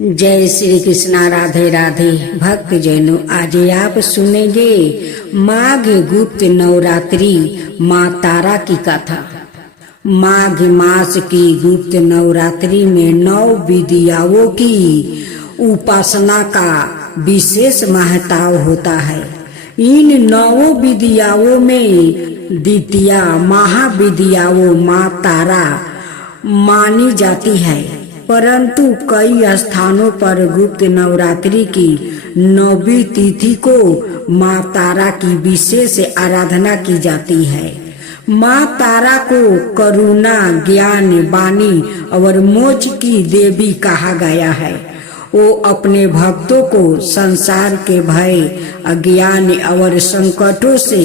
जय श्री कृष्णा। राधे राधे। भक्त जैनो, आज आप सुनेंगे माघ गुप्त नवरात्रि माँ तारा की कथा। माघ मास की गुप्त नवरात्रि में 9 विद्याओं की उपासना का विशेष महत्व होता है। इन 9 विद्याओं में द्वितीय महाविद्याओं माँ तारा मानी जाती है, परंतु कई स्थानों पर गुप्त नवरात्रि की 9वीं तिथि को माँ तारा की विशेष आराधना की जाती है। माँ तारा को करुणा, ज्ञान, वाणी और मोक्ष की देवी कहा गया है। वो अपने भक्तों को संसार के भय, अज्ञान और संकटों से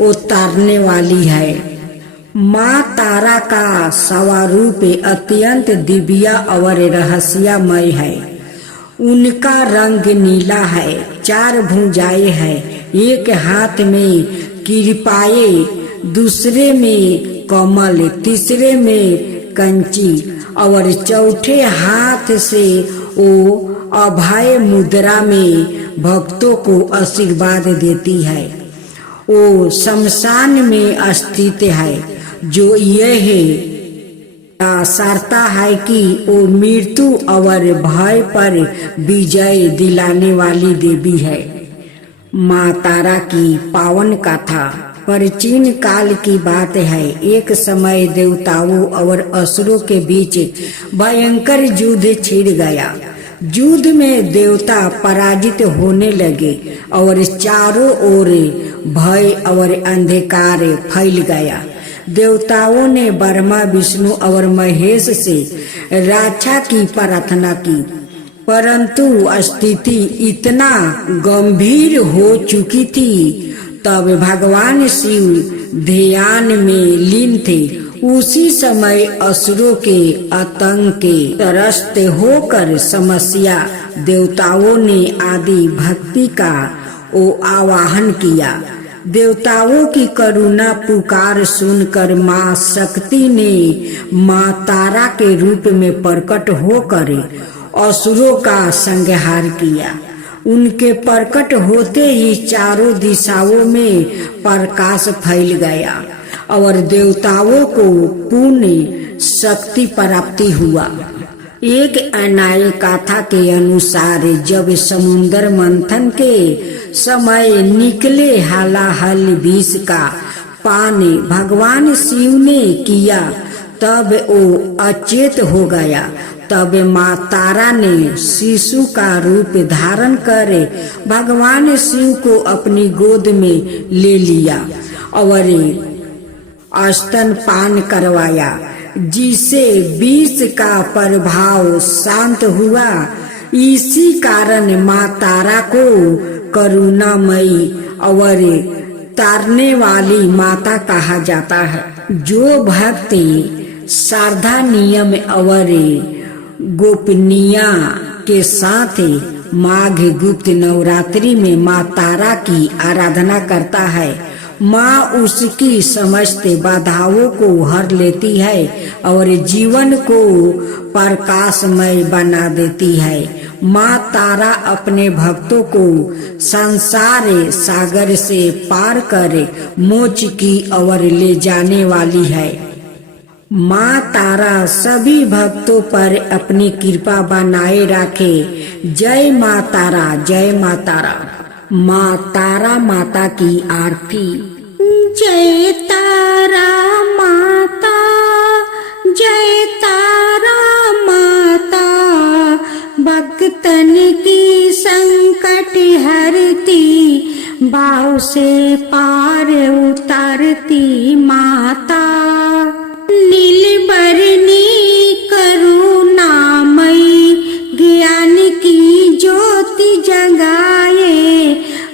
उतारने वाली है। माँ तारा का स्वरूप अत्यंत दिव्य और रहस्यमय है। उनका रंग नीला है, 4 भुजाएं हैं, एक हाथ में कृपाएं, दूसरे में कमल, तीसरे में कंची और चौथे हाथ से वो अभय मुद्रा में भक्तों को आशीर्वाद देती है। वो शमशान में स्थित है, जो यह दर्शाता है कि वो मृत्यु और भय पर विजय दिलाने वाली देवी है। माँ तारा की पावन कथा प्राचीन काल की बात है। एक समय देवताओं और असुरों के बीच भयंकर युद्ध छिड़ गया। युद्ध में देवता पराजित होने लगे और चारों ओर भय और अंधकार फैल गया। देवताओं ने ब्रह्मा, विष्णु और महेश से रक्षा की प्रार्थना की, परंतु स्थिति इतना गंभीर हो चुकी थी। तब भगवान शिव ध्यान में लीन थे। उसी समय असुरों के आतंक के त्रस्त होकर समस्या देवताओं ने आदि भक्ति का आवाहन किया। देवताओं की करुणा पुकार सुनकर माँ शक्ति ने माँ तारा के रूप में प्रकट होकर असुरों का संहार किया। उनके प्रकट होते ही चारों दिशाओं में प्रकाश फैल गया और देवताओं को पूर्ण शक्ति प्राप्ति हुआ। एक अन्याय कथा के अनुसार जब समुद्र मंथन के समय निकले हलाहल विष का पान भगवान शिव ने किया, तब वो अचेत हो गया। तब माँ तारा ने शिशु का रूप धारण कर भगवान शिव को अपनी गोद में ले लिया और स्तनपान करवाया, जिससे विष का प्रभाव शांत हुआ। इसी कारण माँ तारा को करुणामयी और तारने वाली माता कहा जाता है। जो भक्ति श्रद्धा, नियम और गोपनीयता के साथ माघ गुप्त नवरात्रि में माँ तारा की आराधना करता है, माँ उसकी समस्त बाधाओं को हर लेती है और जीवन को प्रकाशमय बना देती है। माँ तारा अपने भक्तों को संसार सागर से पार कर मोक्ष की ओर ले जाने वाली है। माँ तारा सभी भक्तों पर अपनी कृपा बनाए रखे। जय माँ तारा, जय माँ तारा। माँ तारा माता की आरती। जय तारा माता, जय तारा माता, भक्तन की संकट हरती, भाव से पार उतारती माता। नीलबरनी करुणामयी, ज्ञान की ज्योति जगाए,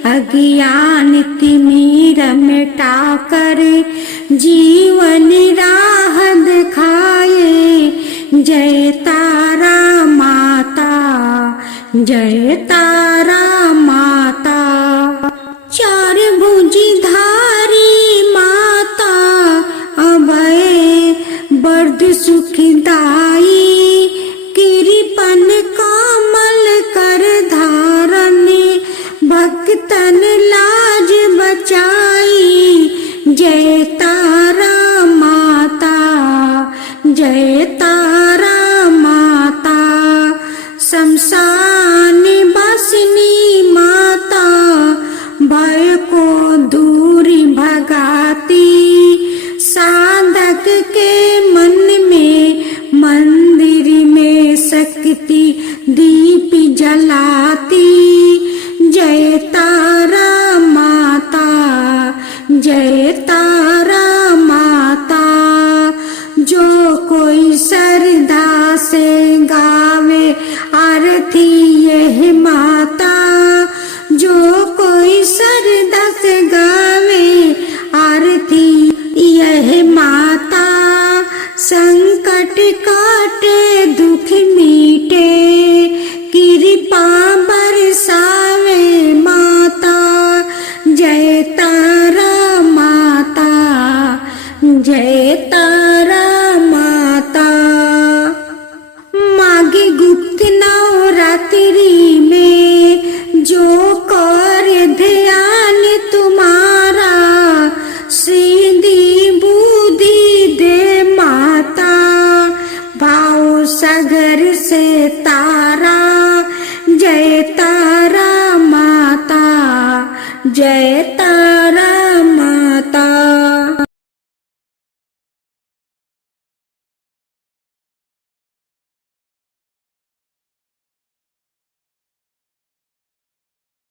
अज्ञान तिमिर मिटाकर जीवन राह दिखाए। जय तारा माता, जय तारा माता। 4 भुजधारी माता, अभय वरद सुखदाई, कृपन कामल साधक के मन में मंदिर में शक्ति दीप जलाती। जय तारा माता, जय तारा माता। जो कोई श्रद्धा से गावे आरती यह माता, जो कोई श्रद्धा से गावे आरती यह माता। संकट काटे दुख मीटे, कृपा बरसावे माता। जय तारा माता, जय तारा माता। माघी गुप्त नवरात्रि में जो कर ध्यान तुम्हारा, सीधी बुद्धि दे माता। भाव सागर से तारा, जय तारा माता, जय तारा